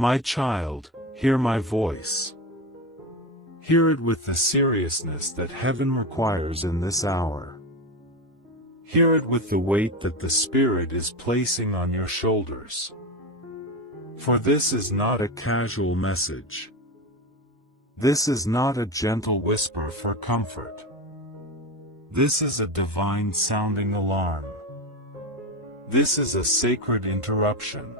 My child, hear my voice. Hear it with the seriousness that heaven requires in this hour. Hear it with the weight that the Spirit is placing on your shoulders. For this is not a casual message. This is not a gentle whisper for comfort. This is a divine-sounding alarm. This is a sacred interruption.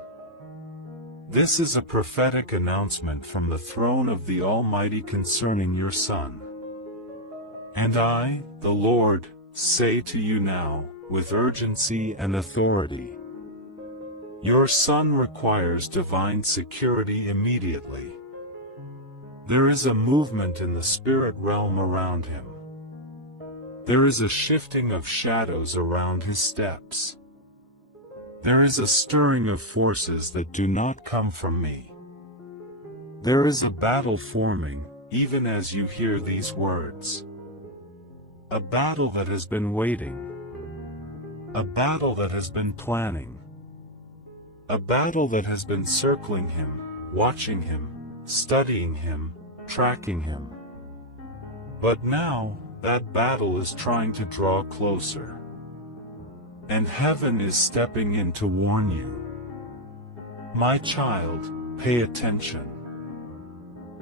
This is a prophetic announcement from the throne of the Almighty concerning your son. And I, the Lord, say to you now, with urgency and authority, your son requires divine security immediately. There is a movement in the spirit realm around him. There is a shifting of shadows around his steps. There is a stirring of forces that do not come from me. There is a battle forming, even as you hear these words. A battle that has been waiting. A battle that has been planning. A battle that has been circling him, watching him, studying him, tracking him. But now, that battle is trying to draw closer. And heaven is stepping in to warn you. My child, pay attention.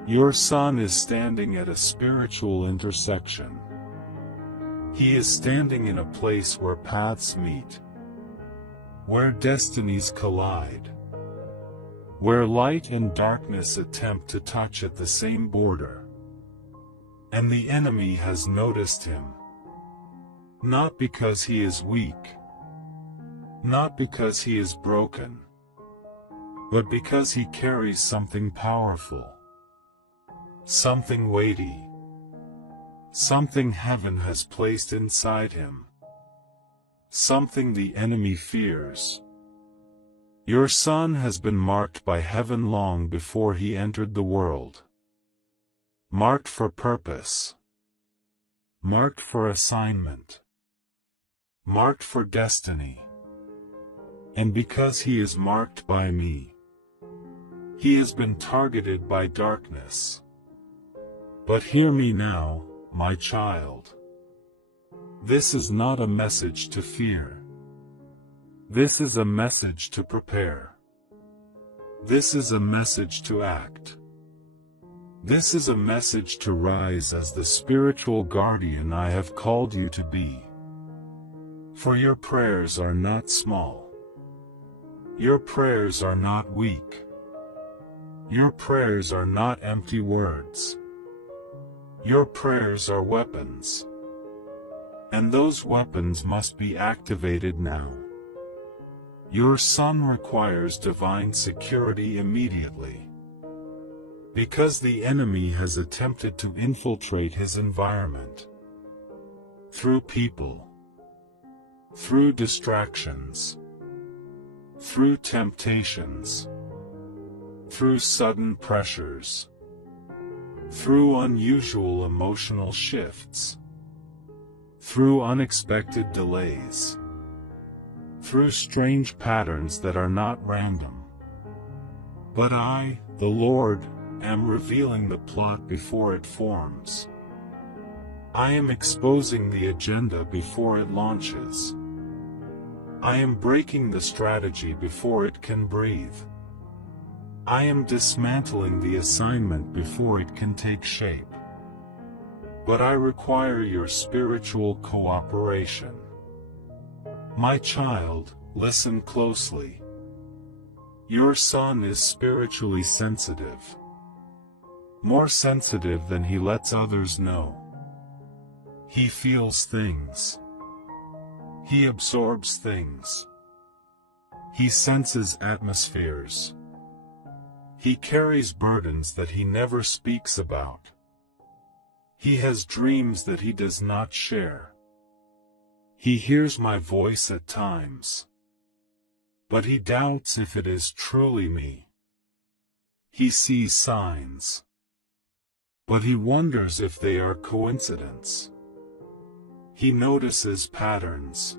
Your son is standing at a spiritual intersection. He is standing in a place where paths meet, where destinies collide, where light and darkness attempt to touch at the same border. And the enemy has noticed him. Not because he is weak, not because he is broken, but because he carries something powerful, something weighty, something heaven has placed inside him, something the enemy fears. Your son has been marked by heaven long before he entered the world. Marked for purpose. Marked for assignment. Marked for destiny. And because he is marked by me, he has been targeted by darkness. But hear me now, my child. This is not a message to fear. This is a message to prepare. This is a message to act. This is a message to rise as the spiritual guardian I have called you to be. For your prayers are not small. Your prayers are not weak. Your prayers are not empty words. Your prayers are weapons. And those weapons must be activated now. Your son requires divine security immediately. Because the enemy has attempted to infiltrate his environment. Through people. Through distractions. Through temptations. Through sudden pressures. Through unusual emotional shifts. Through unexpected delays. Through strange patterns that are not random. But I, the Lord, am revealing the plot before it forms. I am exposing the agenda before it launches. I am breaking the strategy before it can breathe. I am dismantling the assignment before it can take shape. But I require your spiritual cooperation. My child, listen closely. Your son is spiritually sensitive. More sensitive than he lets others know. He feels things. He absorbs things. He senses atmospheres. He carries burdens that he never speaks about. He has dreams that he does not share. He hears my voice at times. But he doubts if it is truly me. He sees signs. But he wonders if they are coincidence. He notices patterns.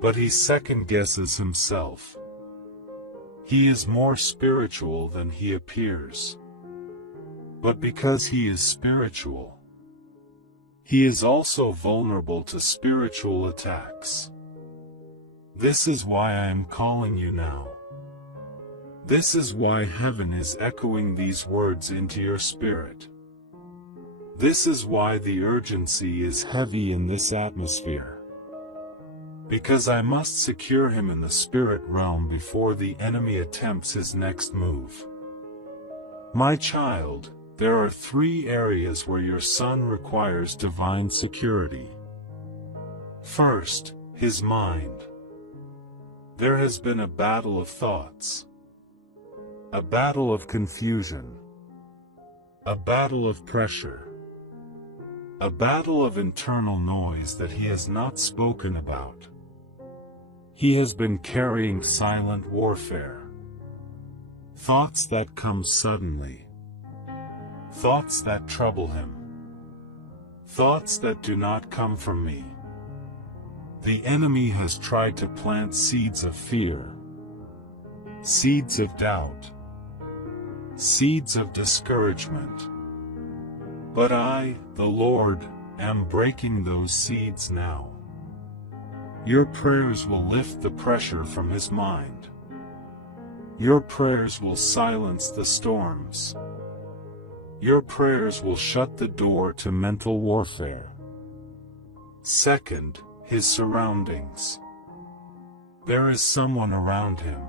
But he second-guesses himself. He is more spiritual than he appears. But because he is spiritual, he is also vulnerable to spiritual attacks. This is why I am calling you now. This is why heaven is echoing these words into your spirit. This is why the urgency is heavy in this atmosphere. Because I must secure him in the spirit realm before the enemy attempts his next move. My child, there are 3 areas where your son requires divine security. First, his mind. There has been a battle of thoughts. A battle of confusion. A battle of pressure. A battle of internal noise that he has not spoken about. He has been carrying silent warfare. Thoughts that come suddenly. Thoughts that trouble him. Thoughts that do not come from me. The enemy has tried to plant seeds of fear, seeds of doubt, seeds of discouragement. But I, the Lord, am breaking those seeds now. Your prayers will lift the pressure from his mind. Your prayers will silence the storms. Your prayers will shut the door to mental warfare. Second, his surroundings. There is someone around him,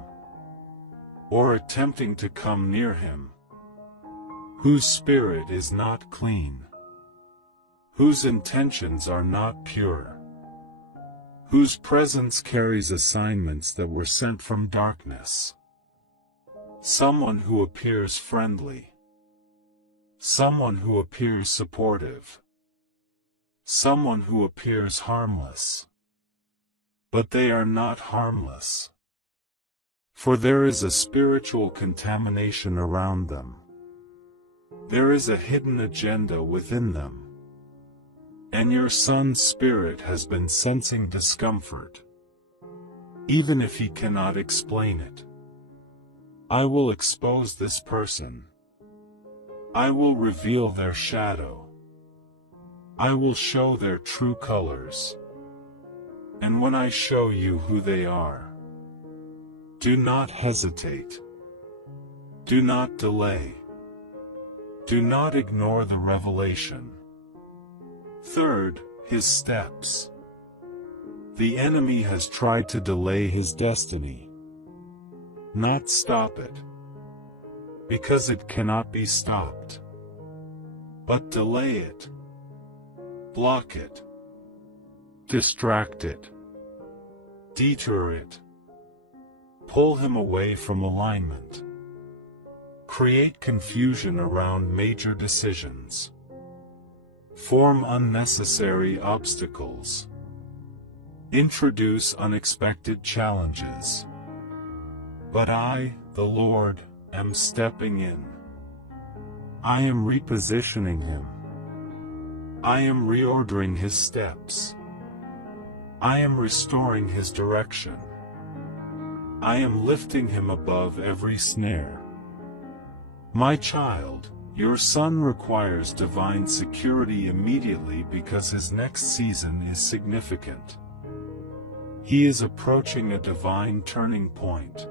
or attempting to come near him, whose spirit is not clean, whose intentions are not pure, whose presence carries assignments that were sent from darkness. Someone who appears friendly, someone who appears supportive, someone who appears harmless. But they are not harmless. For there is a spiritual contamination around them. There is a hidden agenda within them. And your son's spirit has been sensing discomfort, even if he cannot explain it. I will expose this person. I will reveal their shadow. I will show their true colors. And when I show you who they are, do not hesitate. Do not delay. Do not ignore the revelation. Third, his steps. The enemy has tried to delay his destiny, not stop it, because it cannot be stopped. But delay it, block it, distract it, detour it, pull him away from alignment, create confusion around major decisions, form unnecessary obstacles, introduce unexpected challenges. But I, the Lord, am stepping in. I am repositioning him. I am reordering his steps. I am restoring his direction. I am lifting him above every snare. My child, your son requires divine security immediately because his next season is significant. He is approaching a divine turning point.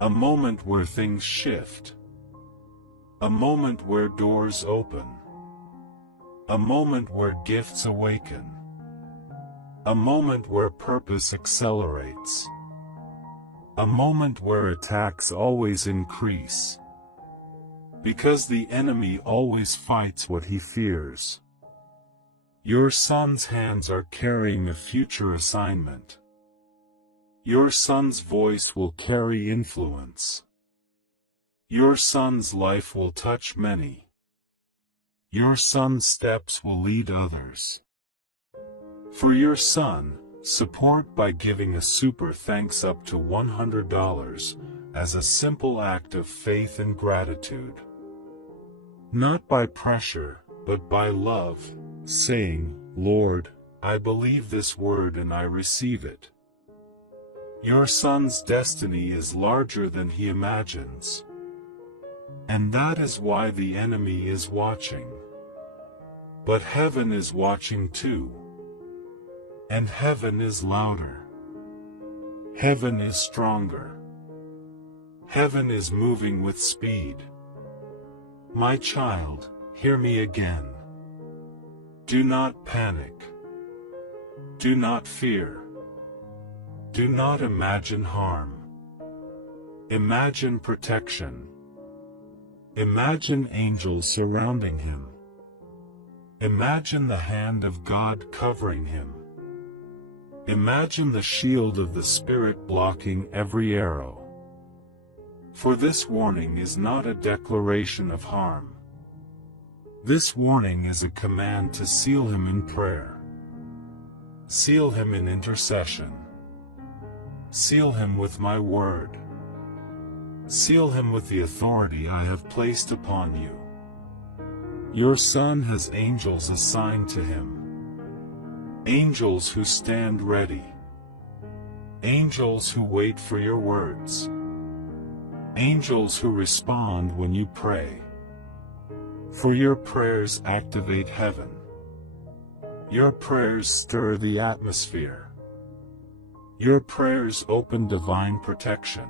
A moment where things shift. A moment where doors open. A moment where gifts awaken. A moment where purpose accelerates. A moment where attacks always increase. Because the enemy always fights what he fears. Your son's hands are carrying a future assignment. Your son's voice will carry influence. Your son's life will touch many. Your son's steps will lead others. For your son, support by giving a super thanks up to $100 as a simple act of faith and gratitude. Not by pressure, but by love, saying, Lord, I believe this word and I receive it. Your son's destiny is larger than he imagines. And that is why the enemy is watching. But heaven is watching too. And heaven is louder. Heaven is stronger. Heaven is moving with speed. My child, hear me again. Do not panic. Do not fear. Do not imagine harm. Imagine protection. Imagine angels surrounding him. Imagine the hand of God covering him. Imagine the shield of the Spirit blocking every arrow. For this warning is not a declaration of harm. This warning is a command to seal him in prayer. Seal him in intercession. Seal him with my word. Seal him with the authority I have placed upon you. Your son has angels assigned to him. Angels who stand ready. Angels who wait for your words. Angels who respond when you pray. For your prayers activate heaven. Your prayers stir the atmosphere. Your prayers open divine protection.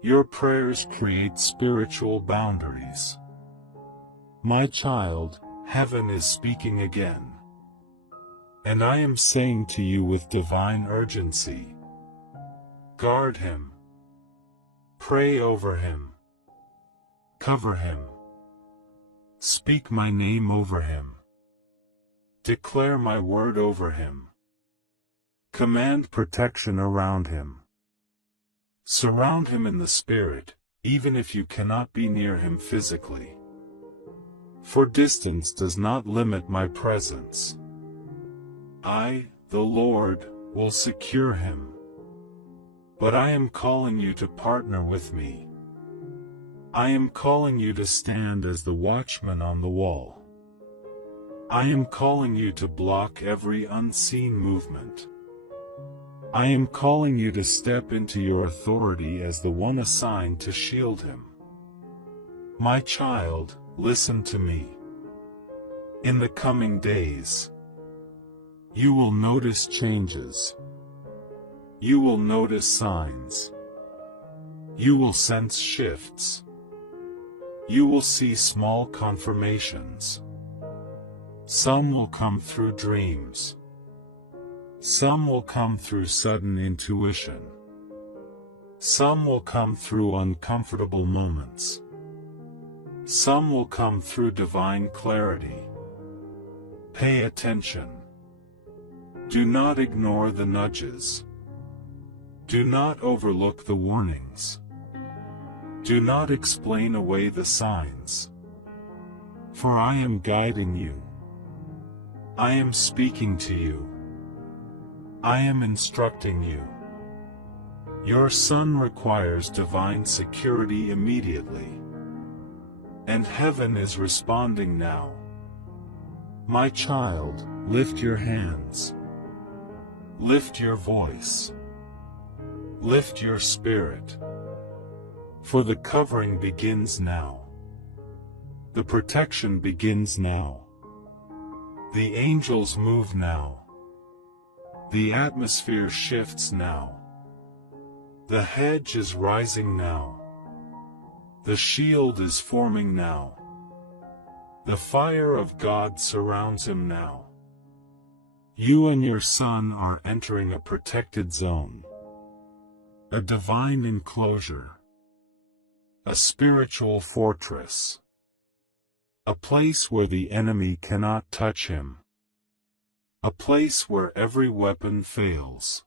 Your prayers create spiritual boundaries. My child, heaven is speaking again. And I am saying to you with divine urgency, guard him. Pray over him. Cover him. Speak my name over him. Declare my word over him. Command protection around him. Surround him in the Spirit, even if you cannot be near him physically. For distance does not limit my presence. I, the Lord, will secure him. But I am calling you to partner with me. I am calling you to stand as the watchman on the wall. I am calling you to block every unseen movement. I am calling you to step into your authority as the one assigned to shield him. My child, listen to me. In the coming days, you will notice changes. You will notice signs. You will sense shifts. You will see small confirmations. Some will come through dreams. Some will come through sudden intuition. Some will come through uncomfortable moments. Some will come through divine clarity. Pay attention. Do not ignore the nudges. Do not overlook the warnings. Do not explain away the signs. For I am guiding you. I am speaking to you. I am instructing you. Your son requires divine security immediately. And heaven is responding now. My child, lift your hands. Lift your voice. Lift your spirit. For the covering begins now. The protection begins now. The angels move now. The atmosphere shifts now. The hedge is rising now. The shield is forming now. The fire of God surrounds him now. You and your son are entering a protected zone. A divine enclosure. A spiritual fortress. A place where the enemy cannot touch him. A place where every weapon fails.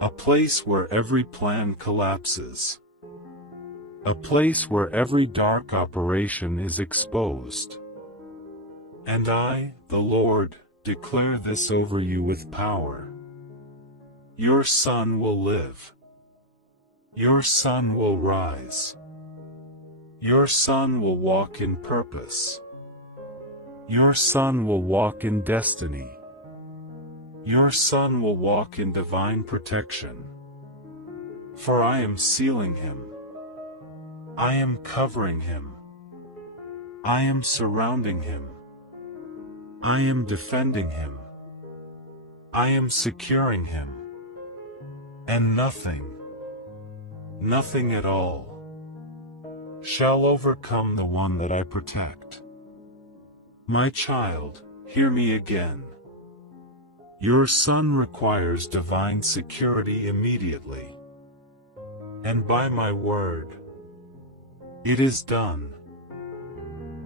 A place where every plan collapses. A place where every dark operation is exposed. And I, the Lord, declare this over you with power. Your son will live. Your son will rise. Your son will walk in purpose. Your son will walk in destiny. Your son will walk in divine protection. For I am sealing him. I am covering him. I am surrounding him. I am defending him. I am securing him. And nothing at all, shall overcome the one that I protect. My child, hear me again. Your son requires divine security immediately. And by my word, it is done.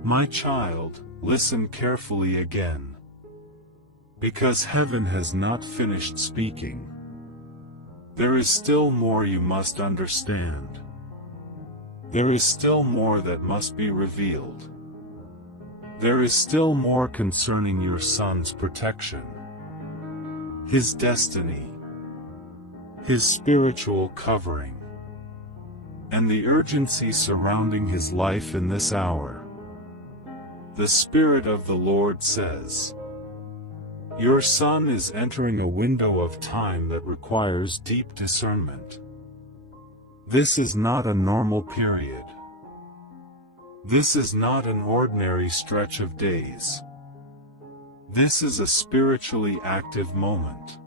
My child, listen carefully again. Because heaven has not finished speaking. There is still more you must understand. There is still more that must be revealed. There is still more concerning your son's protection, his destiny, his spiritual covering, and the urgency surrounding his life in this hour. The Spirit of the Lord says, your son is entering a window of time that requires deep discernment. This is not a normal period. This is not an ordinary stretch of days. This is a spiritually active moment.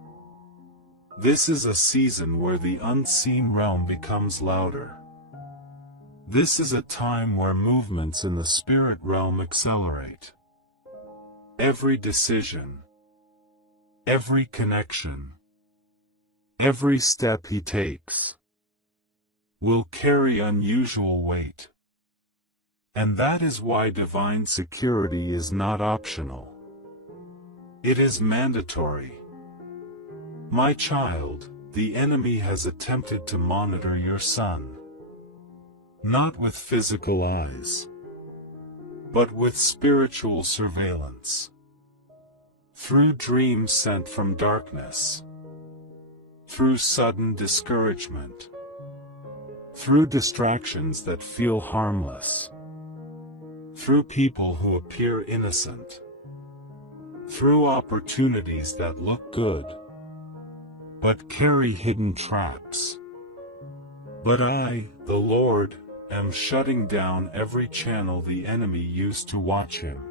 This is a season where the unseen realm becomes louder. This is a time where movements in the spirit realm accelerate. Every decision, every connection, every step he takes, will carry unusual weight. And that is why divine security is not optional. It is mandatory. My child, the enemy has attempted to monitor your son. Not with physical eyes, but with spiritual surveillance. Through dreams sent from darkness. Through sudden discouragement. Through distractions that feel harmless. Through people who appear innocent. Through opportunities that look good, but carry hidden traps. But I, the Lord, am shutting down every channel the enemy used to watch him.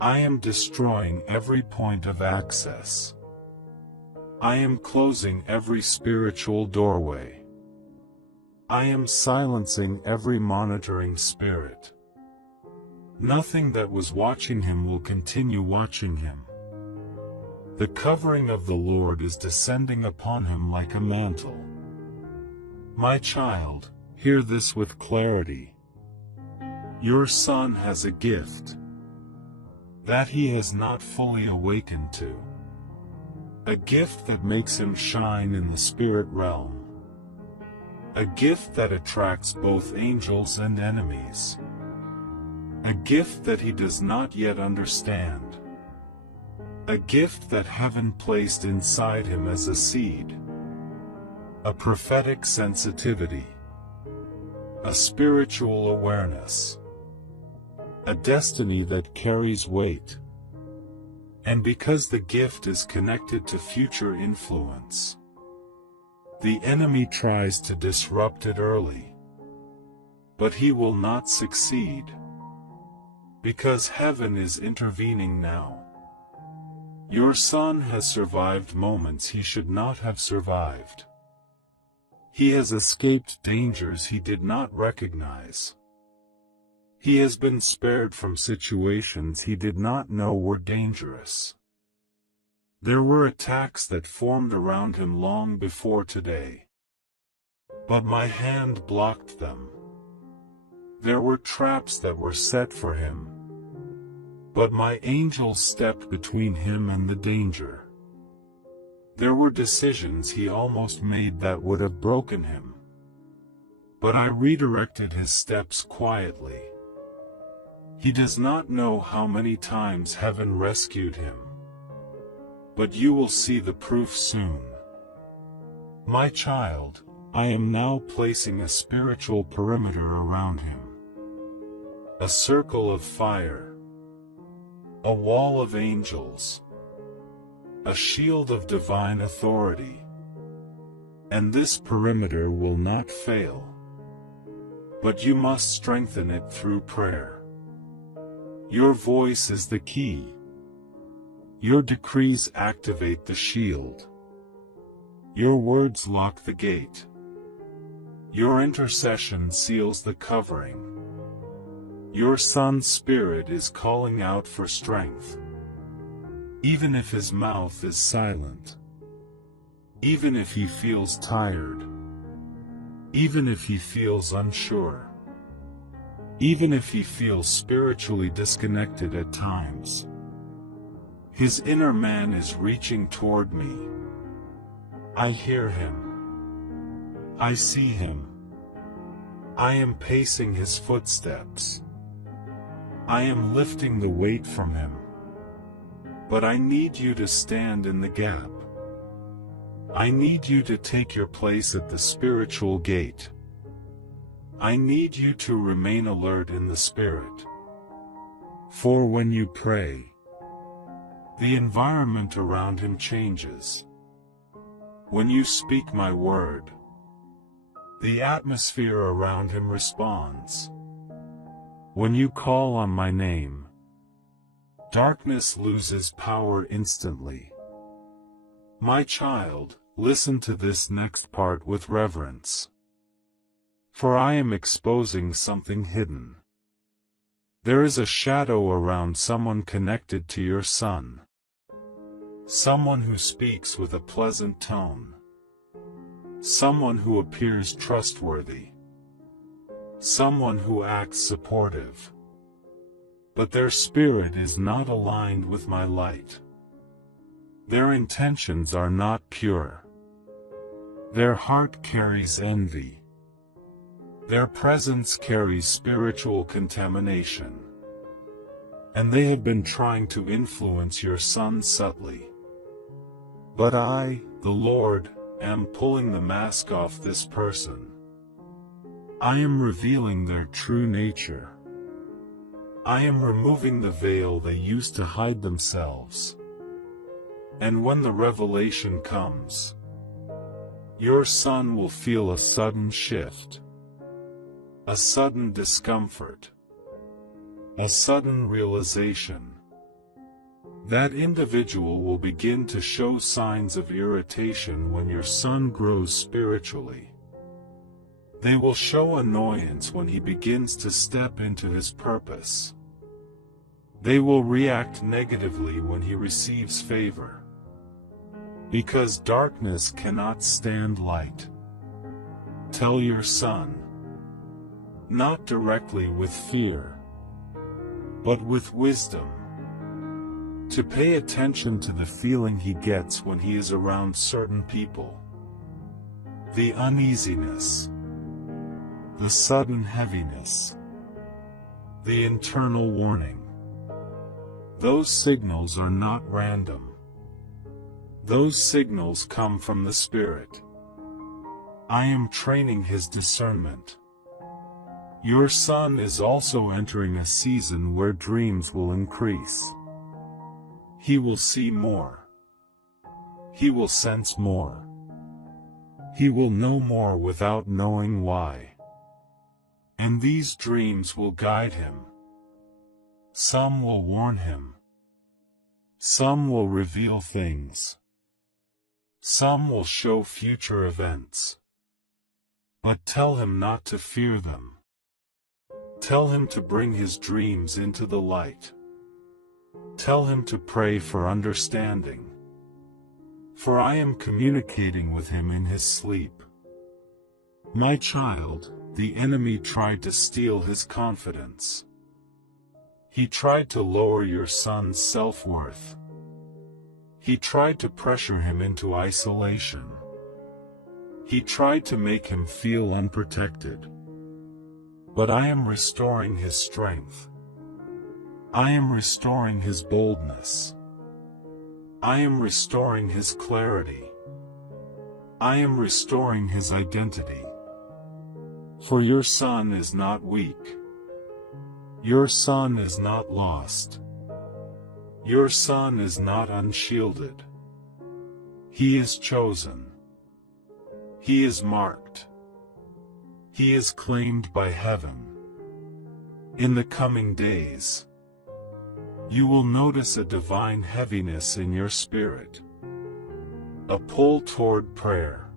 I am destroying every point of access. I am closing every spiritual doorway. I am silencing every monitoring spirit. Nothing that was watching him will continue watching him. The covering of the Lord is descending upon him like a mantle. My child, hear this with clarity. Your son has a gift that he has not fully awakened to. A gift that makes him shine in the spirit realm. A gift that attracts both angels and enemies. A gift that he does not yet understand. A gift that heaven placed inside him as a seed. A prophetic sensitivity. A spiritual awareness. A destiny that carries weight. And because the gift is connected to future influence, the enemy tries to disrupt it early. But he will not succeed. Because heaven is intervening now. Your son has survived moments he should not have survived. He has escaped dangers he did not recognize. He has been spared from situations he did not know were dangerous. There were attacks that formed around him long before today. But my hand blocked them. There were traps that were set for him. But my angel stepped between him and the danger. There were decisions he almost made that would have broken him. But I redirected his steps quietly. He does not know how many times heaven rescued him. But you will see the proof soon. My child, I am now placing a spiritual perimeter around him. A circle of fire. A wall of angels. a shield of divine authority. And this perimeter will not fail. But you must strengthen it through prayer. Your voice is the key. Your decrees activate the shield. Your words lock the gate. Your intercession seals the covering. Your son's spirit is calling out for strength. Even if his mouth is silent. Even if he feels tired. Even if he feels unsure. Even if he feels spiritually disconnected at times. His inner man is reaching toward me. I hear him. I see him. I am pacing his footsteps. I am lifting the weight from him. But I need you to stand in the gap. I need you to take your place at the spiritual gate. I need you to remain alert in the spirit. For when you pray, the environment around him changes. When you speak my word, the atmosphere around him responds. When you call on my name, darkness loses power instantly. My child, listen to this next part with reverence. For I am exposing something hidden. There is a shadow around someone connected to your son. Someone who speaks with a pleasant tone. Someone who appears trustworthy. Someone who acts supportive. But their spirit is not aligned with my light. Their intentions are not pure. Their heart carries envy. Their presence carries spiritual contamination. And they have been trying to influence your son subtly. But I, the Lord, am pulling the mask off this person. I am revealing their true nature. I am removing the veil they used to hide themselves. And when the revelation comes, your son will feel a sudden shift, a sudden discomfort, a sudden realization. That individual will begin to show signs of irritation when your son grows spiritually. They will show annoyance when he begins to step into his purpose. They will react negatively when he receives favor. Because darkness cannot stand light. Tell your son, not directly with fear, but with wisdom, to pay attention to the feeling he gets when he is around certain people. The uneasiness, the sudden heaviness, the internal warning. Those signals are not random. Those signals come from the Spirit. I am training his discernment. Your son is also entering a season where dreams will increase. He will see more. He will sense more. He will know more without knowing why. And these dreams will guide him. Some will warn him. Some will reveal things. Some will show future events. But tell him not to fear them. Tell him to bring his dreams into the light. Tell him to pray for understanding. For I am communicating with him in his sleep. My child, the enemy tried to steal his confidence. He tried to lower your son's self-worth. He tried to pressure him into isolation. He tried to make him feel unprotected. But I am restoring his strength. I am restoring his boldness. I am restoring his clarity. I am restoring his identity. For your son is not weak. Your son is not lost. Your son is not unshielded. He is chosen. He is marked. He is claimed by heaven. In the coming days, you will notice a divine heaviness in your spirit, a pull toward prayer,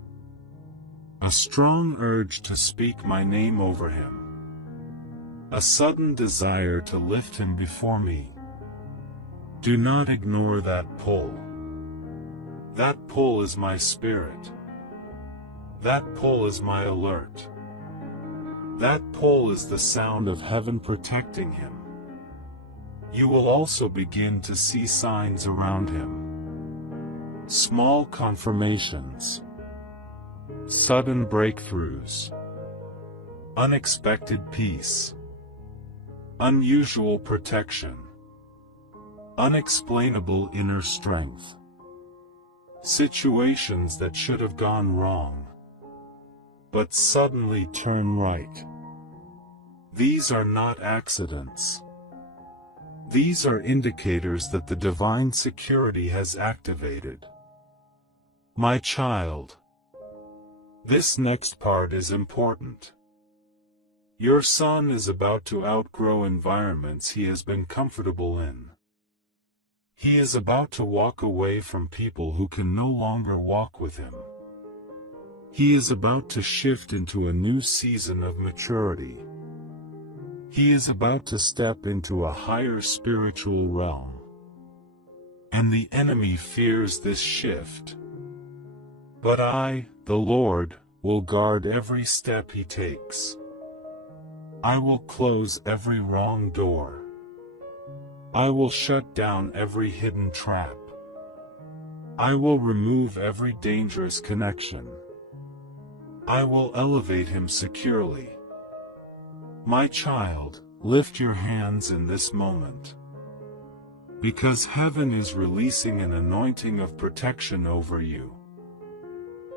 a strong urge to speak my name over him, a sudden desire to lift him before me. Do not ignore that pull. That pull is my spirit. That pull is my alert. That pull is the sound of heaven protecting him. You will also begin to see signs around him. Small confirmations. Sudden breakthroughs. Unexpected peace. Unusual protection. Unexplainable inner strength. Situations that should have gone wrong, but suddenly turn right. These are not accidents. These are indicators that the divine security has activated. My child, this next part is important. Your son is about to outgrow environments he has been comfortable in. He is about to walk away from people who can no longer walk with him. He is about to shift into a new season of maturity. He is about to step into a higher spiritual realm. And the enemy fears this shift. But I, the Lord, will guard every step he takes. I will close every wrong door. I will shut down every hidden trap. I will remove every dangerous connection. I will elevate him securely. My child, lift your hands in this moment. Because heaven is releasing an anointing of protection over you,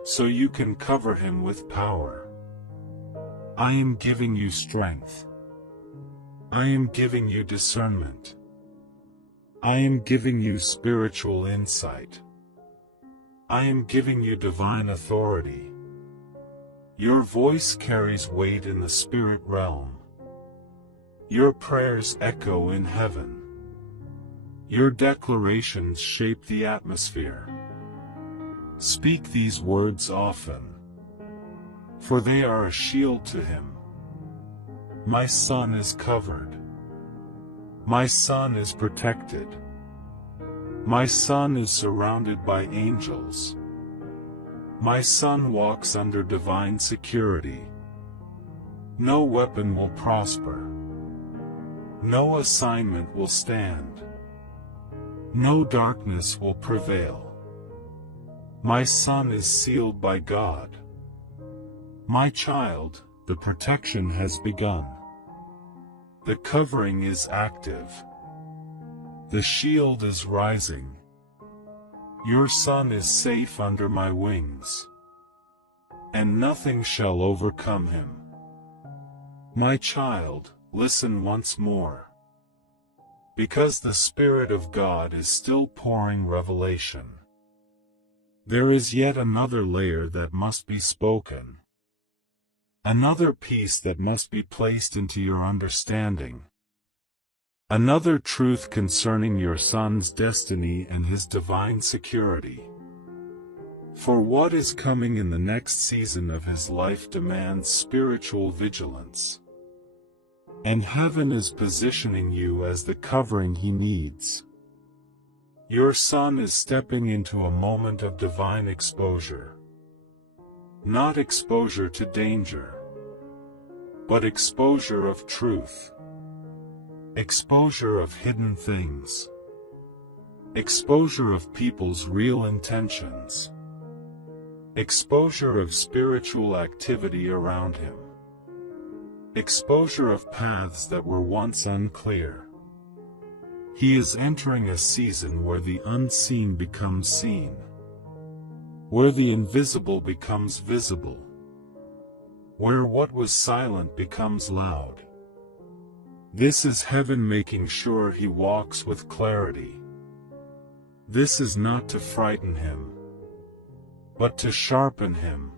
so you can cover him with power. I am giving you strength. I am giving you discernment. I am giving you spiritual insight. I am giving you divine authority. Your voice carries weight in the spirit realm. Your prayers echo in heaven. Your declarations shape the atmosphere. Speak these words often, for they are a shield to him. My son is covered. My son is protected. My son is surrounded by angels. My son walks under divine security. No weapon will prosper. No assignment will stand. No darkness will prevail. My son is sealed by God. My child, the protection has begun. The covering is active. The shield is rising. Your son is safe under my wings, and nothing shall overcome him. My child, listen once more. Because the Spirit of God is still pouring revelation. There is yet another layer that must be spoken. Another piece that must be placed into your understanding. Another truth concerning your son's destiny and his divine security. For what is coming in the next season of his life demands spiritual vigilance. And heaven is positioning you as the covering he needs. Your son is stepping into a moment of divine exposure. Not exposure to danger, but exposure of truth. Exposure of hidden things. Exposure of people's real intentions. Exposure of spiritual activity around him. Exposure of paths that were once unclear. He is entering a season where the unseen becomes seen. Where the invisible becomes visible. Where what was silent becomes loud. This is heaven making sure he walks with clarity. This is not to frighten him. but to sharpen him.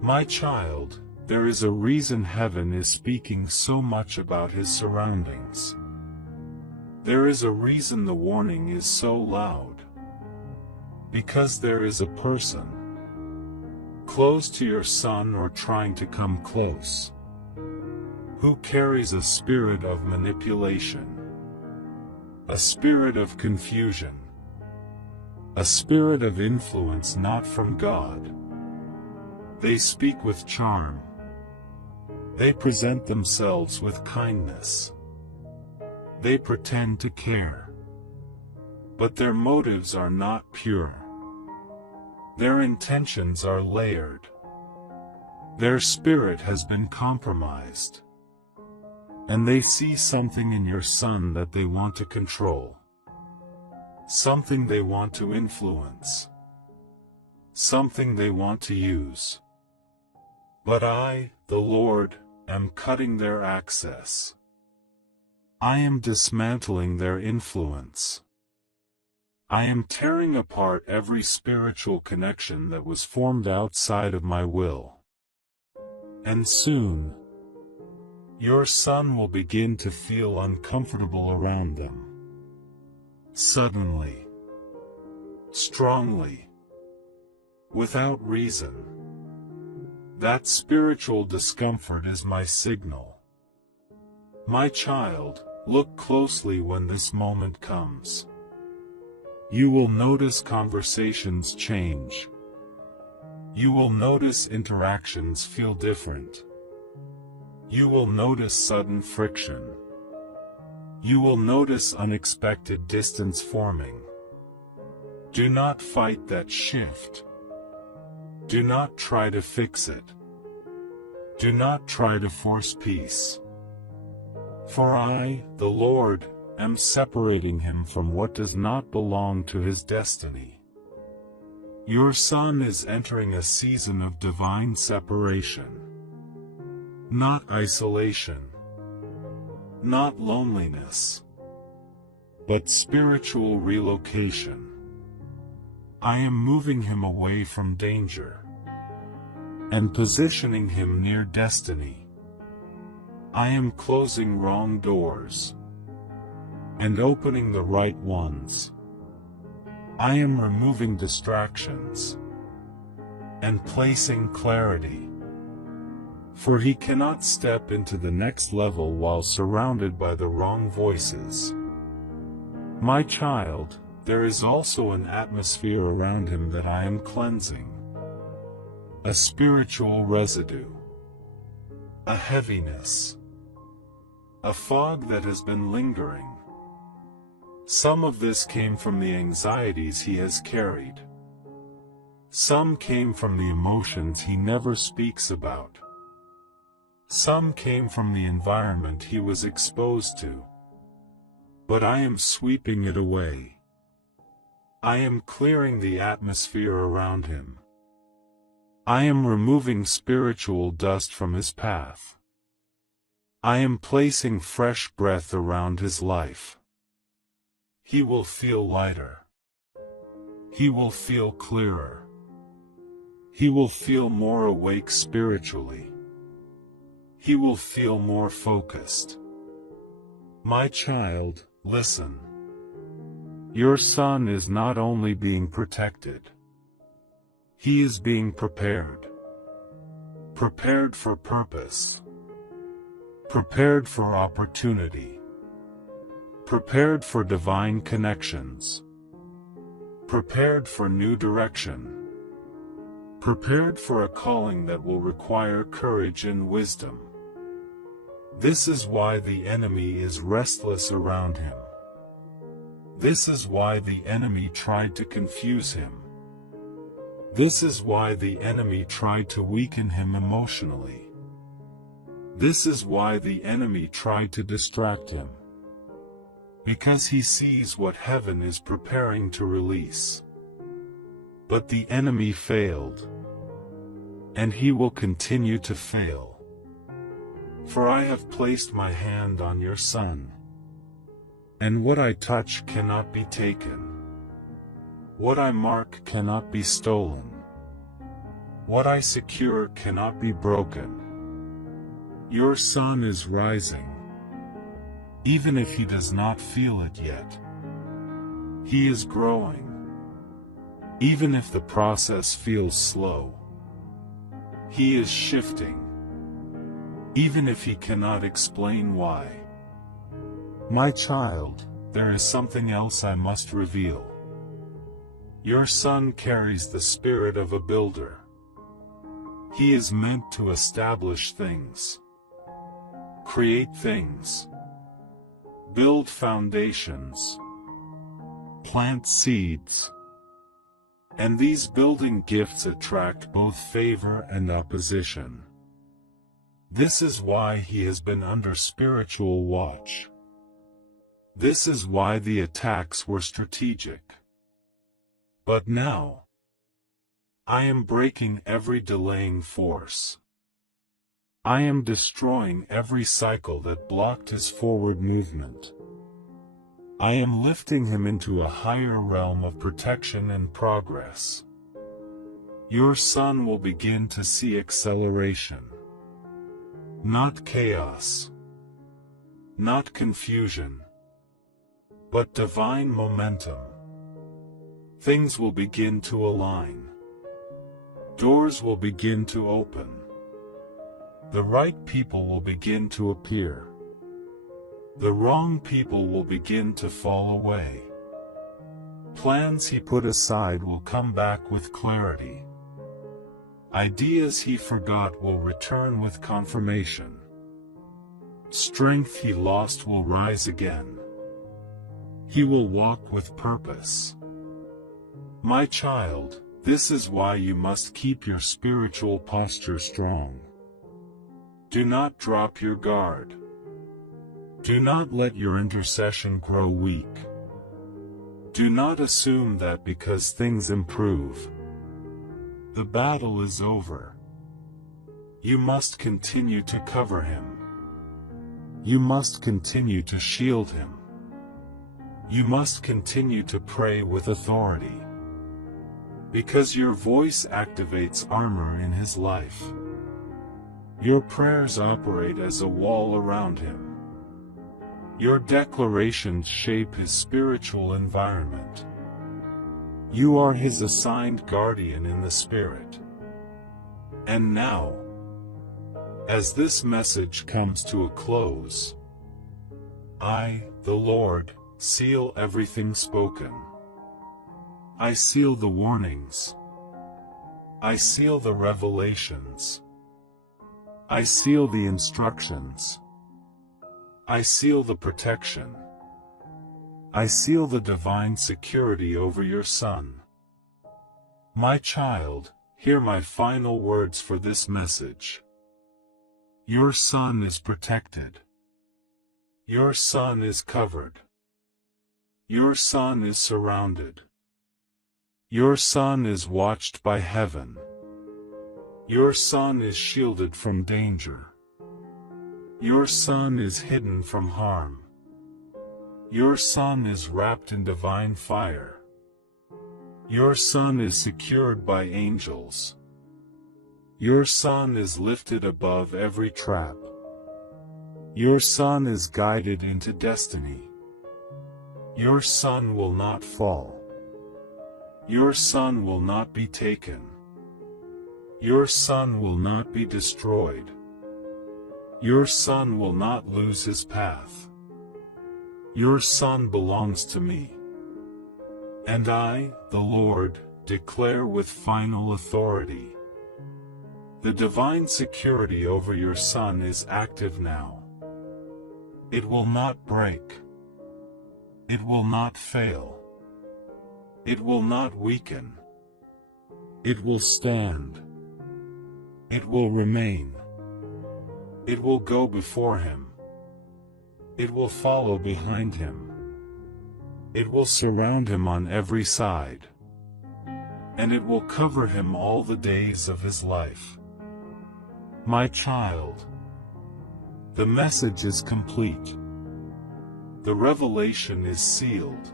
My child, there is a reason heaven is speaking so much about his surroundings. There is a reason the warning is so loud. Because there is a person close to your son or trying to come close, who carries a spirit of manipulation, a spirit of confusion, a spirit of influence not from God. They speak with charm. They present themselves with kindness. They pretend to care. But their motives are not pure. Their intentions are layered. Their spirit has been compromised. And they see something in your son that they want to control. Something they want to influence. Something they want to use. But I, the Lord, am cutting their access. I am dismantling their influence. I am tearing apart every spiritual connection that was formed outside of my will. And soon, your son will begin to feel uncomfortable around them. Suddenly, strongly, without reason. That spiritual discomfort is my signal. My child, look closely when this moment comes. You will notice conversations change. You will notice interactions feel different. You will notice sudden friction. You will notice unexpected distance forming. Do not fight that shift. Do not try to fix it. Do not try to force peace. For I, the Lord, am separating him from what does not belong to his destiny. Your son is entering a season of divine separation. Not isolation. Not loneliness. But spiritual relocation. I am moving him away from danger. And positioning him near destiny. I am closing wrong doors. And opening the right ones. I am removing distractions. And placing clarity. For he cannot step into the next level while surrounded by the wrong voices. My child, there is also an atmosphere around him that I am cleansing. A spiritual residue. A heaviness. A fog that has been lingering. Some of this came from the anxieties he has carried. Some came from the emotions he never speaks about. Some came from the environment he was exposed to. But I am sweeping it away. I am clearing the atmosphere around him. I am removing spiritual dust from his path. I am placing fresh breath around his life. He will feel lighter. He will feel clearer. He will feel more awake spiritually. He will feel more focused. My child, listen. Your son is not only being protected. He is being prepared. Prepared for purpose. Prepared for opportunity. Prepared for divine connections. Prepared for new direction. Prepared for a calling that will require courage and wisdom. This is why the enemy is restless around him. This is why the enemy tried to confuse him. This is why the enemy tried to weaken him emotionally. This is why the enemy tried to distract him. Because he sees what heaven is preparing to release. But the enemy failed. And he will continue to fail. For I have placed my hand on your son. And what I touch cannot be taken. What I mark cannot be stolen. What I secure cannot be broken. Your sun is rising. Even if he does not feel it yet. He is growing. Even if the process feels slow. He is shifting. Even if he cannot explain why. My child, there is something else I must reveal. Your son carries the spirit of a builder. He is meant to establish things. Create things. Build foundations. Plant seeds. And these building gifts attract both favor and opposition. This is why he has been under spiritual watch. This is why the attacks were strategic. But now, I am breaking every delaying force. I am destroying every cycle that blocked his forward movement. I am lifting him into a higher realm of protection and progress. Your son will begin to see acceleration. Not chaos. Not confusion. But divine momentum. Things will begin to align. Doors will begin to open. The right people will begin to appear. The wrong people will begin to fall away. Plans he put aside will come back with clarity. Ideas he forgot will return with confirmation. Strength he lost will rise again. He will walk with purpose. My child, this is why you must keep your spiritual posture strong. Do not drop your guard. Do not let your intercession grow weak. Do not assume that because things improve, the battle is over. You must continue to cover him. You must continue to shield him. You must continue to pray with authority. Because your voice activates armor in his life. Your prayers operate as a wall around him. Your declarations shape his spiritual environment. You are his assigned guardian in the spirit. And now, as this message comes to a close, I, the Lord, seal everything spoken. I seal the warnings. I seal the revelations. I seal the instructions. I seal the protection. I seal the divine security over your son. My child, hear my final words for this message. Your son is protected. Your son is covered. Your son is surrounded. Your son is watched by heaven. Your son is shielded from danger. Your son is hidden from harm. Your son is wrapped in divine fire. Your son is secured by angels. Your son is lifted above every trap. Your son is guided into destiny. Your son will not fall. Your son will not be taken. Your son will not be destroyed. Your son will not lose his path. Your son belongs to me. And I, the Lord, declare with final authority. The divine security over your son is active now. It will not break. It will not fail. It will not weaken. It will stand. It will remain. It will go before him. It will follow behind him. It will surround him on every side. And it will cover him all the days of his life. My child, the message is complete. The revelation is sealed.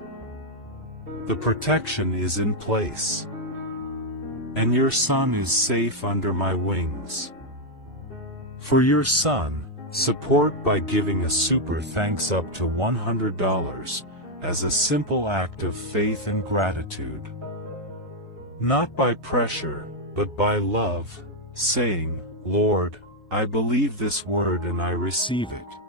The protection is in place. And your son is safe under my wings. For your son, support by giving a super thanks up to $100 as a simple act of faith and gratitude. Not by pressure, but by love, saying, Lord, I believe this word and I receive it.